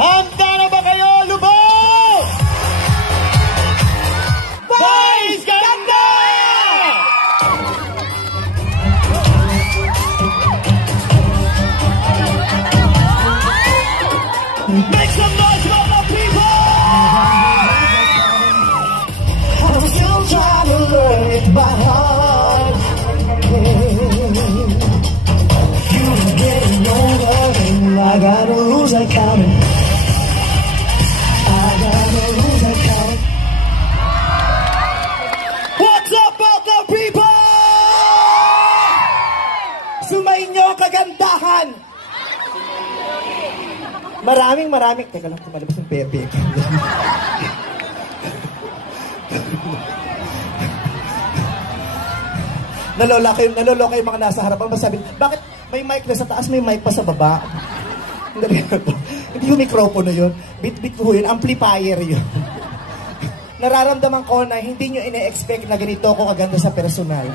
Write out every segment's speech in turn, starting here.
Handa na ba kayo, Lubao? Vice Ganda! Make some noise for my people! I'm still trying to learn it by heart. You're getting older and I gotta lose that counting. I gotta lose that counting. What's up, welcome people? Sumainyo kagandahan! Maraming. Teka lang, kumalabas ng bebe. Naloloka yung mga nasa harapan. Masabi, bakit may mic na sa taas, may mic pa sa baba? Hindi yung mikropono yun. Bit ko yun, amplifier yun. Nararamdaman ko na hindi nyo ine-expect na ganito ako kaganda sa personal.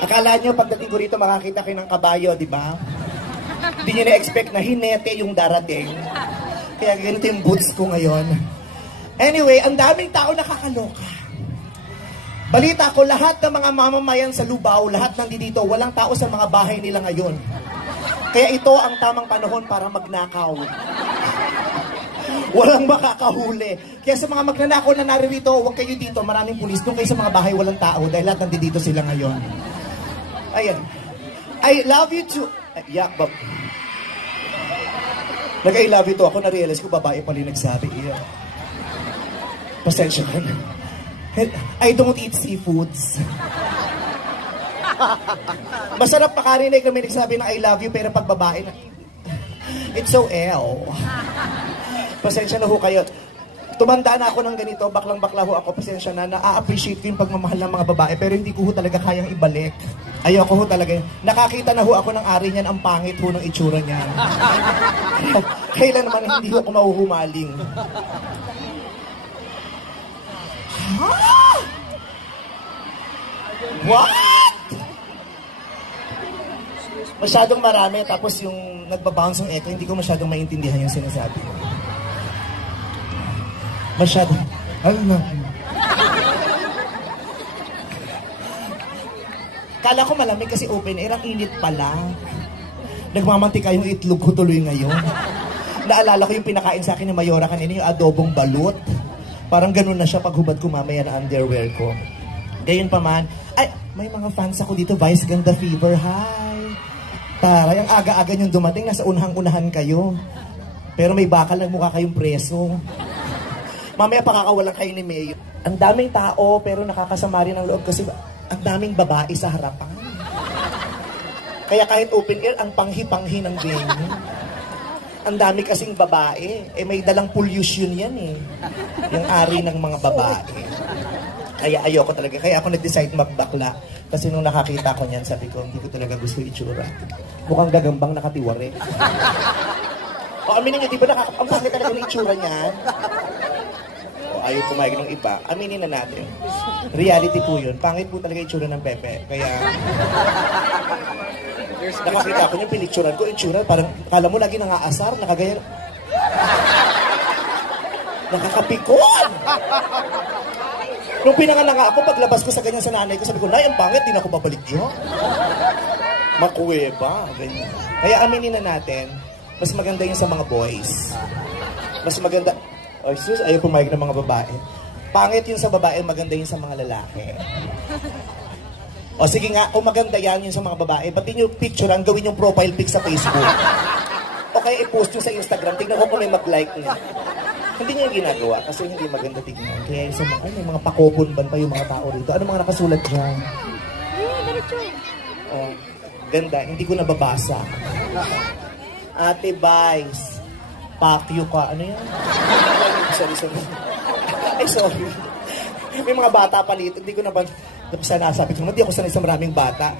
Akala nyo pagdating ko rito makakita kayo ng kabayo, di ba? Hindi nyo na-expect na hinete yung darating. Kaya ganito yung boots ko ngayon. Anyway, ang daming tao nakakaloka. Balita ko, lahat ng mga mamamayan sa Lubao, lahat nandito, walang tao sa mga bahay nila ngayon. Kaya ito ang tamang panahon para magnakaw. Walang makakahuli. Kaya sa mga magnanakaw na naririto, huwag kayo dito, maraming pulis. Doon kayo sa mga bahay, walang tao dahil lahat nandito sila ngayon. Ayan. I love you too. Yeah, but... Nag-I love you to ako, na-realize ko babae pala yung nagsabi. Yeah. Pasensya ka na. I don't eat seafoods. Masarap pakarinig na may nagsabi na I love you, pero pag babae na... It's so L. Pasensya na ho kayo. Tumanda na ako ng ganito, baklang-bakla ho ako, pasensya na, na-appreciate ko yung pagmamahal ng mga babae, pero hindi ko ho talaga kayang ibalik. Ayoko ho talaga. Nakakita na ho ako ng ari niyan, ang pangit ho ng itsura niyan. Kailan naman hindi ho ako mahuhumaling. Huh? What? Masyadong marami, tapos yung nagbabounce ng echo, hindi ko masyadong maintindihan yung sinasabi. Masyado. Ano na? Kala ko malamig kasi open air, ang init pala. Nagmamantika yung itlog ko tuloy ngayon. Naalala ko yung pinakain sa akin ni Mayora kanina, yung adobong balut. Parang ganun na siya paghubad ko mamaya na underwear ko. Gayon pa man, ay, may mga fans ako dito, Vice Ganda Fever, hi! Taray, ang aga-aga niyong dumating, nasa unhang-unahan kayo. Pero may bakal, nagmukha kayong preso. Mamaya pakakawalan kayo ni Mayo. Ang daming tao, pero nakakasama rin ang loob kasi ang daming babae sa harapan. Kaya kahit open air, ang panghi-panghi ng venue. Ang dami kasing babae. Eh may dalang pollution yan eh. Yung ari ng mga babae. Kaya ayoko talaga. Kaya ako nag-decide magbakla. Kasi nung nakakita ko niyan, sabi ko, hindi ko talaga gusto itsura. Mukhang gagambang nakatiwari. O aminin niyo, di ba ang pangit talaga ng itsura niyan? Ayaw pumayag ng iba, aminin na natin. Reality po yun. Pangit po talaga itsura ng Pepe. Kaya, nakakita ko yung pinicturan ko, itsura, parang, kala mo lagi nangaasar, nakagaya, nakakapikon! Nung pinanganak ako, paglabas ko sa ganyan sa nanay ko, sabi ko, Nay, ang pangit, di na ako babalik yun. Makuweba. Kaya aminin na natin, mas maganda yun sa mga boys. Mas maganda... Oh, sus, ayaw pumayag ng mga babae. Pangit yun sa babae, maganda yun sa mga lalaki. O sige nga, kung maganda yan yun sa mga babae, pati nyo picturean, gawin yung profile pic sa Facebook. O kaya i-post nyo sa Instagram, tignan ko kung may mag-like nyo. Hindi nyo yung ginagawa kasi hindi maganda tignan. Kaya yung sa mga, may mga pakopon ban pa yung mga tao rito. Ano mga nakasulat dyan? Oh, ganda, hindi ko nababasa. Ate Vice. Pakyo ka. Ano yan? Sorry. Ay, sorry. May mga bata pa dito. Hindi ko na ba nasabi ko. Hindi ako sanay sa maraming bata.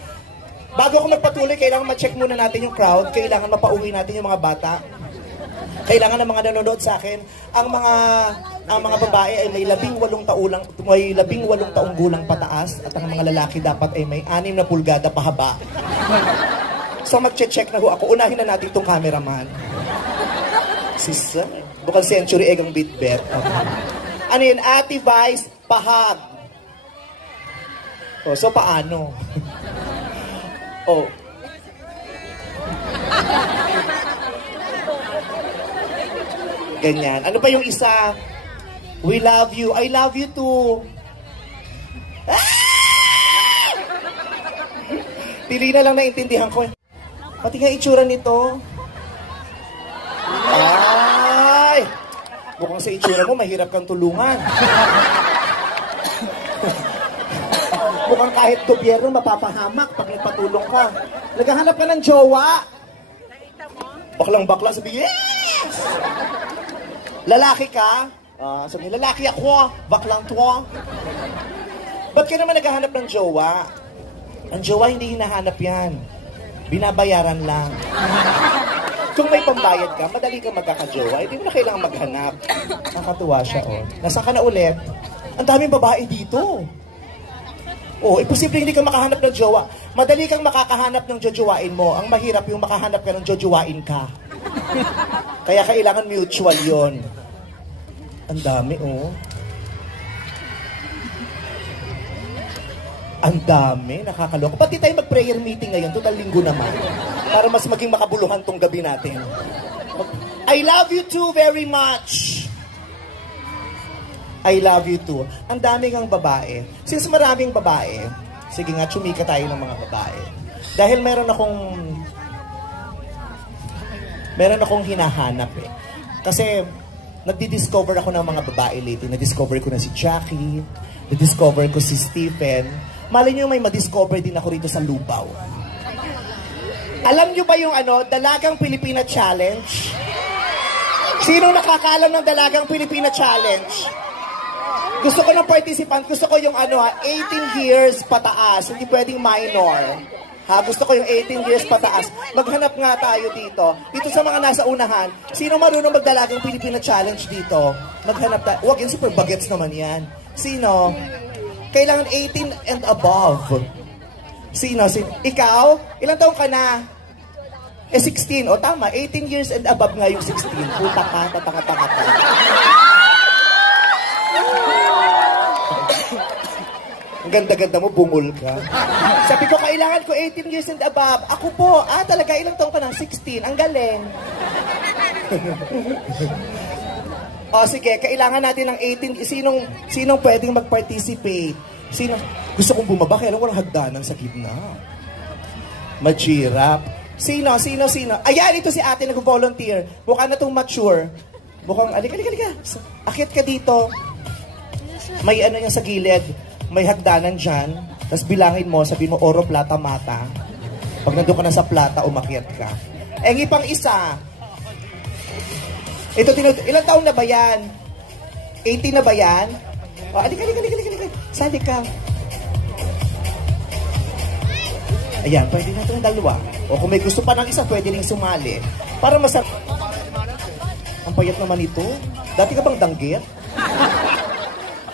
Bago ako magpatuloy, kailangan ma-check muna natin yung crowd. Kailangan mapauwi natin yung mga bata. Kailangan ng mga nanonood sa akin. Ang mga ang mga babae ay may 18 taong gulang pataas at ang mga lalaki dapat ay may 6 na pulgada pahaba. So magche-check na ho ako. Unahin na natin itong cameraman. Sisa, bukang century egg ang bitbet. Okay. Ano yun? Ate Vice, pahag. Oh, so paano? Oh. Ganyan. Ano pa yung isa? We love you. I love you too. Ah! Pili na lang naintindihan ko. Pati nga itsura nito. Ay! Mukhang sa itsura mo, mahirap kang tulungan. Mukhang kahit gobyerno mapapahamak pag nagpatulong ka. Naghahanap ka ng jowa. Baklang-bakla, sabi, yes! Lalaki ka? Sabi, lalaki ako, baklang tuwa. Ba't ka naman naghahanap ng jowa? Ang jowa hindi hinahanap yan. Binabayaran lang. Kung may pambayad ka, madali ka magkakajowa. Hindi mo na kailangan maghanap. Nakatuwa siya, oh. Nasaan ka na ulit? Ang daming babae dito. Oh, imposible hindi ka makahanap ng jowa. Madali kang makakahanap ng jojowain mo. Ang mahirap yung makahanap ka ng jojowain ka. Kaya kailangan mutual yon. Ang dami, oh. Ang dami, nakakaloka. Pati tayo mag-prayer meeting ngayon, total linggo naman. Para mas maging makabuluhan tong gabi natin. I love you too very much. I love you too. Ang dami ng babae. Since maraming babae, sige nga, chumika tayo ng mga babae. Dahil meron akong hinahanap eh. Kasi, nagdi-discover ako ng mga babae lately. Na-discover ko na si Jackie, na-discover ko si Stephen. Malay nyo may ma-discover din ako rito sa Lubao. Alam nyo ba yung Dalagang Pilipina Challenge? Sino nakakaalam ng Dalagang Pilipina Challenge? Gusto ko ng participant, gusto ko yung 18 years pataas, hindi pwedeng minor. Ha, gusto ko yung 18 years pataas. Maghanap nga tayo dito. Dito sa mga nasa unahan, sino marunong magdalagang Pilipina Challenge dito? Maghanap tayo. Huwag yan, super bagets naman yan. Sino? Kailangan 18 and above. Sino? Ikaw? Ilang taong ka na? 16. O tama, 18 years and above nga yung 16. Puta ka, tatanga-tanga ka. Ang ganda-ganda mo, bungol ka. Sabi ko, kailangan ko 18 years and above. Ako po, talaga, ilang taong ka na? 16. Ang galing. O, sige, kailangan natin ng 18. Sinong pwedeng mag-participate? Gusto kong bumaba, kaya lang walang hagdanan sa gitna. Majirap. Sino? Ayan, ito si ate nag-volunteer. Mukha na itong mature. Mukhang, alika. Akit ka dito. May yan sa gilid. May hagdanan dyan. Tapos bilangin mo, sabihin mo, oro, plata, mata. Pag nandun ka na sa plata, umakyat ka. Pang isa. Ito, ilang taon na ba yan? 18 na ba yan? O, alika. Sali ka. Ayan, pwede na itong dalawa. O kung may gusto pa ng isa, pwede rin sumali. Para masarap. Ang payat naman ito. Dati ka bang danggit?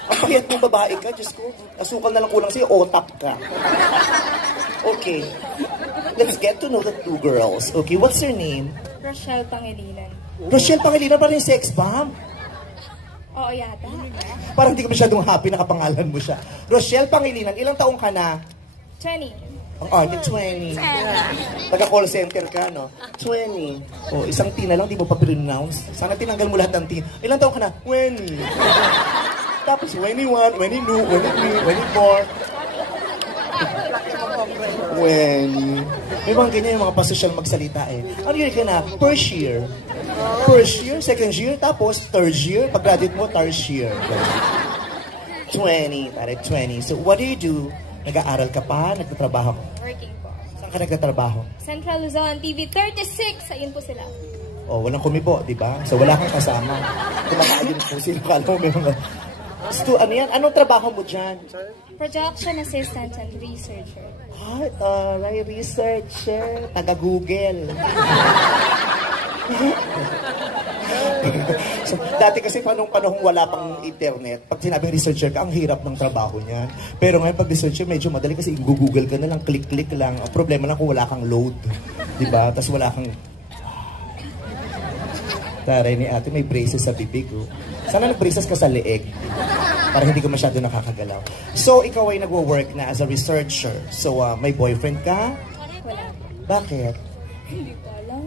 Ang payat mong babae ka, Diyos ko. Asukal na lang kulang sa'yo, otak ka. Okay. Let's get to know the two girls. Okay, what's your name? Rochelle Pangilinan. Rochelle Pangilinan, parang yung sex bomb. Oo, yata. Parang hindi ka masyadong happy na kapangalan mo siya. Rochelle Pangilinan, ilang taong ka na? 20. Ang arte, 20. Taga-call center ka, no? 20. O, isang T na lang, di mo pa pronounce. Sana tinanggal mo lahat ng T. Ilang taong ka na? 20. Tapos 21, 22, 23, 24. 20. May mga ganyan yung mga pasosyal magsalita eh. Ano yun ka na? First year. First year, second year, tapos third year. Pag-graduate mo, third year. 20, pare, 20. So, what do you do? Nag-aaral ka pa? Nagtatrabaho? Working po. Saan ka nagtatrabaho? Central Luzon TV 36. Ayun po sila. Oh, walang kumibo, di ba? So, wala kang kasama. Kumakaayun po sila. Kala mo may mga... ano yan? Anong trabaho mo dyan? Production assistant and researcher. Ay, researcher. Taga-Google. So, dati kasi panahong wala pang internet, pag sinabing researcher ka, ang hirap ng trabaho niya. Pero ngayon pag researcher, medyo madali kasi i-google ka na lang, click-click lang. Ang problema lang kung wala kang load. Diba? Tapos wala kang... Taray ni ate, may braces sa bibig. Oh. Sana nag-braces ka sa leeg. Para hindi ka masyado nakakagalaw. So, ikaw ay nagwo-work na as a researcher. So, may boyfriend ka? Wala. Bakit? Hindi ko alam.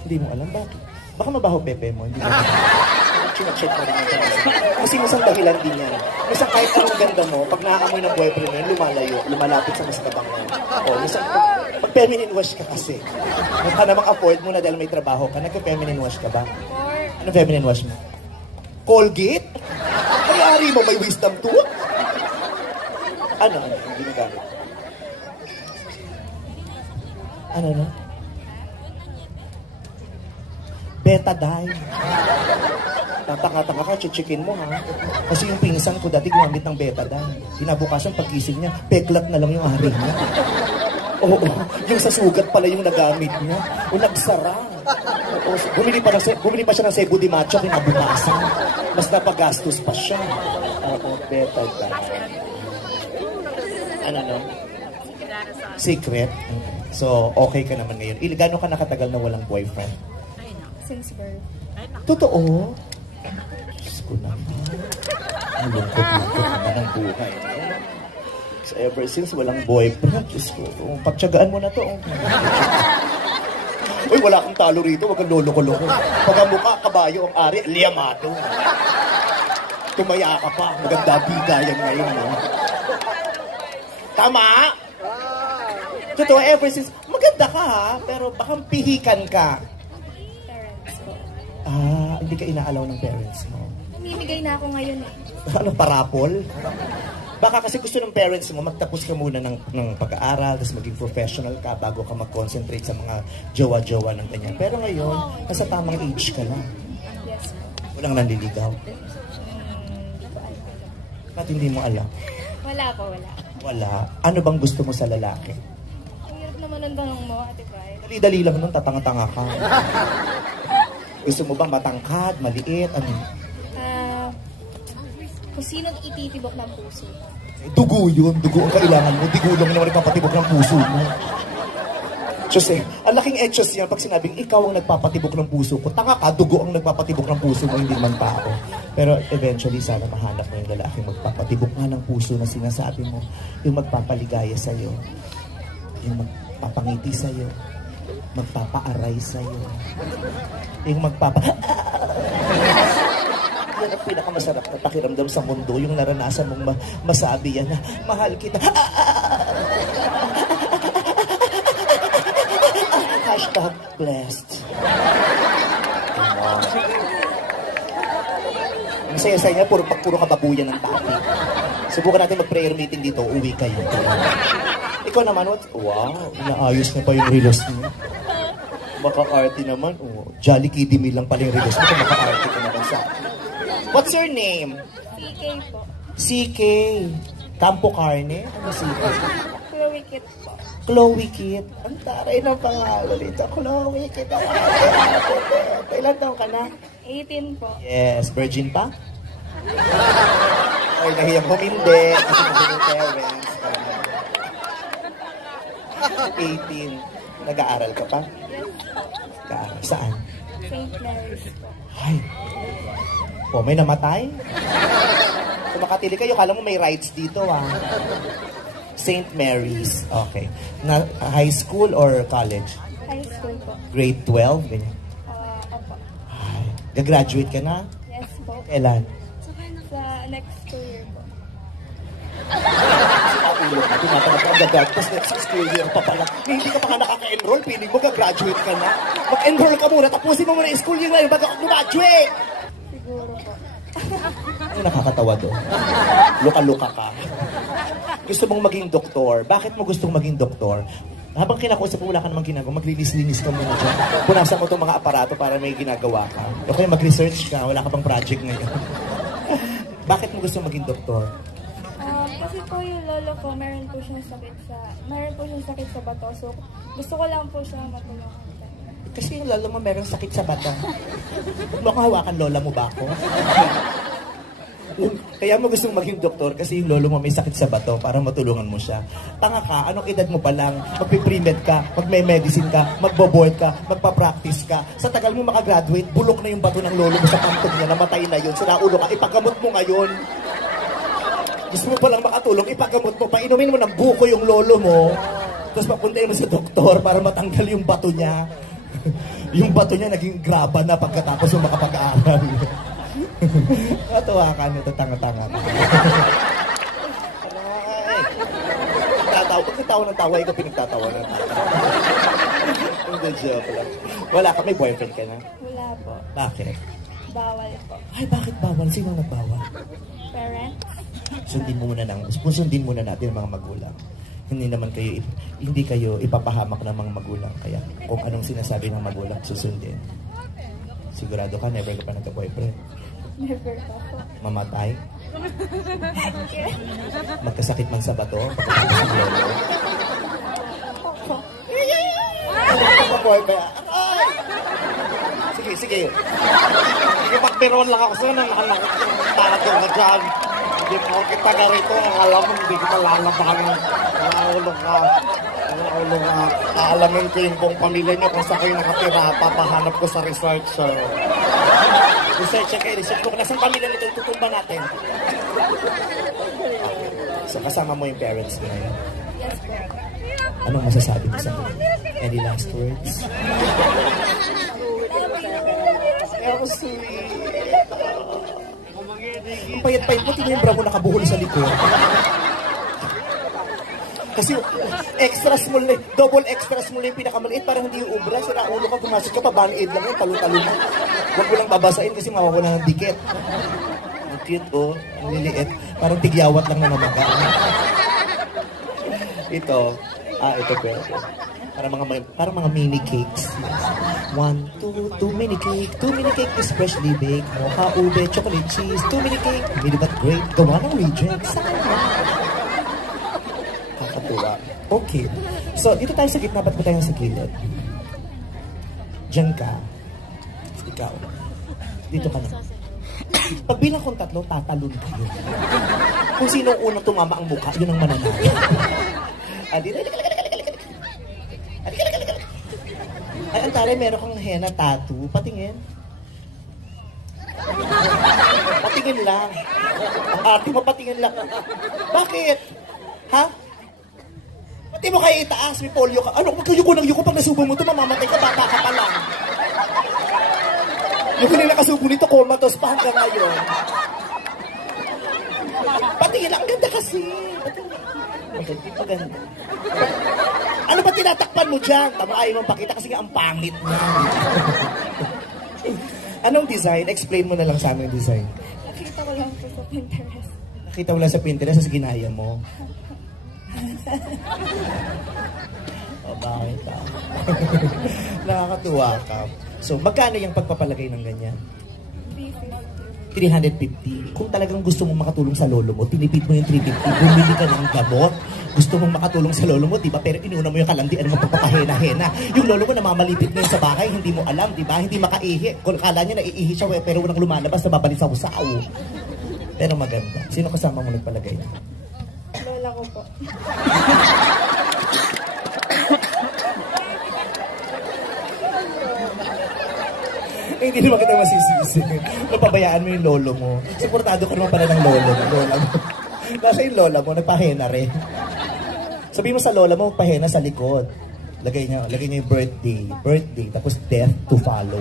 Hindi mo alam bakit? Baka mabaho pepe mo. Hindi mo check pa rin yung kasi masang dahilan din yan. Minsan kahit anong ganda mo, pag nakakamoy ng boyfriend mo, lumalayo, lumalapit sa mas kabang mo. O, minsan, pag feminine wash ka kasi. Kung ka namang afford mo na dahil may trabaho ka, nagka-feminine wash ka ba? Ano feminine wash mo? Colgate? Kayari mo, may wisdom tooth? Ano? Hindi nagamit. Ano na? Betadine. Tatanga-tanga ka, chichikin mo ha. Kasi yung pinsan ko dati gumamit ng betadine. Kinabukasan pagkising niya, peklat na lang yung ari niya. Oo, yung sa sugat pala yung nagamit niya. O nagsara. Oo, bumili pa siya ng Cebu de Macho kinabukasan. Mas napagastos pa siya. Oo, betadine. Ano no? Secret? So, okay ka naman ngayon. Gano'n ka nakatagal na walang boyfriend? Since birth. Totoo? Diyos ko naman. Malungkot-lungkot naman ang buhay. So, ever since walang boyfriend, Diyos ko, pagtsagaan mo na to. Uy, wala kang talo rito, wag kang lolo-lolo. Pag ang mukha, kabayo ang ari, liyamado. Tumaya ka pa, maganda bigayan ngayon. No? Tama? Totoo, ever since, maganda ka ha, pero baka pihikan ka. Parents ko. Hindi ka inaalaw ng parents mo. Namimigay na ako ngayon eh. Ano, parapol? Baka kasi gusto ng parents mo, magtapos ka muna ng pag-aaral, tapos maging professional ka bago ka mag-concentrate sa mga jowa-jowa ng ganyan. Pero ngayon, nasa tamang age ka lang. Yes po. Walang nanliligaw. Hindi ko alam. Ba't hindi mo alam? Wala po, wala. Wala. Ano bang gusto mo sa lalaki? Ang hirap naman ang tanong mo, Ate Brian. Dali-dali lang nun, tatanga-tanga ka. Gusto mo ba matangkad, maliit, ano? Kung sino ititibok ng puso. Dugo yun. Dugo ang kailangan mo. Dugo lang naman nagpapatibok ng puso mo. Diyos ang laking etchos yan pag sinabing ikaw ang nagpapatibok ng puso ko. Tanga ka, dugo ang nagpapatibok ng puso mo, hindi man tao. Pero eventually, sana mahanap mo yung lalaking magpapatibok nga ng puso na sinasabi mo. Yung magpapaligaya sa'yo. Yung magpapangiti sa'yo. Magpapaaray sa'yo. Yung yan ang pinakamasarap na pakiramdam sa mundo, yung naranasan mong masabi yan na, mahal kita. Hashtag blessed. Ang saya-saya niya, puro kababuyan ng topic. Subukan natin mag-prayer meeting dito, uwi kayo. Ikaw naman, wow, inaayos niya pa yung relos niya. Maka-arty naman, Jolly Kiddy Meal lang pala yung relos niya, maka-arty ka naman sa akin. What's your name? CK po. CK. Campo Carne? Ano CK? Chloe Kit po. Chloe Kit. Ang taray ng pangalan nito. Chloe Kit. Ilan taon ka na? 18 po. Yes. Virgin pa? Ay, nahiyang humindi. Kasi hindi yung parents. 18. Nag-aaral ka pa? Yes. Nag-aaral. Saan? St. Mary's po. Ay. May namatay? Kung makatili kayo, kala mo may rights dito, St. Mary's. Okay. Na, high school or college? High school po. Grade 12? Ganyan. Opo. Ay. Gagraduate ka na? Yes po. Kailan? Sa next 2 year po. Ulo ka, tinatanap ka ang gagraduate. Tapos next school year pa pala. Hindi ka pa ka nakaka-enroll. Piling mo gagraduate ka na. Mag-enroll ka muna. Tapusin mo muna yung school year ngayon bago ka graduate. Siguro po. Ano nakakatawa doon? Luka-luka ka. Gusto mong maging doktor. Bakit mo gustong maging doktor? Habang kinakausap mo, wala ka namang ginagawa, maglinis-linis ka muna dyan. Punasan mo itong mga aparato para may ginagawa ka. O kaya mag-research ka, wala ka pang project ngayon. Bakit mo gustong maging doktor? Kasi po yung lolo ko, meron po siyang sakit sa bato. So, gusto ko lang po siya matulungan. Kasi yung lolo mo merong sakit sa bato. Mukhang hawakan lola mo ba ako? Kaya mo gustong maging doktor kasi yung lolo mo may sakit sa bato para matulungan mo siya. Tanga ka, anong edad mo pa lang? Magpipremed ka, magme-medicine ka, magbo-board ka, magpa-practice ka. Sa tagal mo makagraduate, bulok na yung bato ng lolo mo sa pantog niya, namatay na yun. Sira ulo ka, ipagamot mo ngayon. Gusto mo palang makatulong, ipagamot mo, painumin mo ng buko yung lolo mo, tapos papuntayin mo sa doktor para matanggal yung bato niya. Yung bato niya naging graba na pagkatapos mo makapag-aaral. Natuwa ka nito, tanga-tanga. Tatawa, pagkatawa ng tawa, ikaw pinagtatawa ng tawa. Hindi, joke lang. Wala ka, may boyfriend ka na? Wala po. Bakit? Bawal po. Ay, bakit bawal? Sino nagbawal? Parents? Sundin muna natin ang mga magulang. Hindi kayo ipapahamak ng mga magulang. Kaya kung anong sinasabi ng magulang, susundin. Sigurado ka, never ka pa nagka-boyfriend. Never po po. Mamatay? Magkasakit man sa bato? Pagkatapos ng lolo? Opo. Sige, sige. Ipagbiroon lang ako sa'yo na nakalagot ka dyan. Hindi mo kita na rito. Alam mo, hindi kita lalabahan. Naulong ka. Aalamin ko yung buong pamilya niyo kung saan kayo nakatira. Papahanap ko sa researcher. Research mo. Nasaan pamilya nito? Tutumba natin. So, kasama mo yung parents mo ngayon. Yes po. Anong masasabi mo sa akin? Any last words? Pero sweet. Ang payat-payat mo, tingnan yung bra mo nakabuhol sa likod. Kasi extras mo lang, double extras mo lang yung pinakamaliit, parang hindi yung ubra. Sira ulo ka, pumasok ka pa, band-aid lang yun, talo-talo na. Huwag mo lang babasain kasi mawawala ng dikit. Ang cute, oh. Ang liliit. Parang tigyawat lang na namaga. Ito pwede. Parang mga mini cakes. 1, 2 mini cake. 2 mini cake is freshly baked. Mocha, ube, chocolate cheese. 2 mini cake. Mini but great. Gawa ng reject. Sana. Kakatuwa. Okay. So, dito tayo sa gitna. Ba't ba tayo sa gilid? Diyan ka. Ikaw. Dito ka na. Pag bilang kong 3, tatalon kayo. Kung sino unang tumama ang mukha, yun ang mananalo. Dito. Ay, ang taray, meron kang henna tattoo. Patingin. Patingin lang. Ang arte mo, patingin lang. Bakit? Ha? Pati mo kaya itaas, may polio ka. Ano, magkayuko ng yuko pag nasubo mo ito, mamamatay ka, bata ka pa lang. Yung huli nakasubo nito, comatose pa hanggang ngayon. Patingin lang, ang ganda kasi. Maganda. Ano ba tinatakpan mo dyan? Tama, ayaw mong pakita kasi nga ang pangit na. Anong design? Explain mo na lang sa amin yung design. Nakita ko lang po sa Pinterest. Nakita mo lang sa Pinterest, sa ginaya mo. Bakit ah? Nakakatuwa ka. So, magkano yung pagpapalagay ng ganyan? 350. Kung talagang gusto mong makatulong sa lolo mo, tinipid mo yung 350, bumili ka ng gamot. Gusto mong makatulong sa lolo mo, diba? Pero inuna mo yung kalandian mo pagpapahena-hena. Yung lolo mo namamalipit na yun sa bahay, hindi mo alam, diba? Hindi makaihi. Kung kala niya naiihi siya, pero walang lumalabas, nababalik sa usaw. Pero maganda. Sino kasama mo nagpalagay? Lola ko po. Hindi naman kita masisisi. Napabayaan mo yung lolo mo. Suportado ka naman pala ng lolo mo. Nasa yung lola mo, nagpahena rin. Sabi mo sa lola mo, pahena sa likod. Lagay niya yung birthday, tapos death to follow.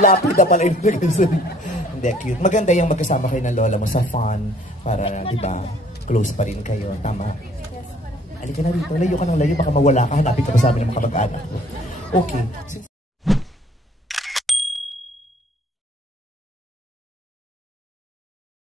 Lapid na pala yung hindi, cute. Maganda yung magkasama kayo ng lola mo sa fun, para, di ba, close pa rin kayo. Tama? Halika na rito, layo ka ng layo, baka mawala ka, hanapin ka pa sa amin ng mga kamag-anak. Okay.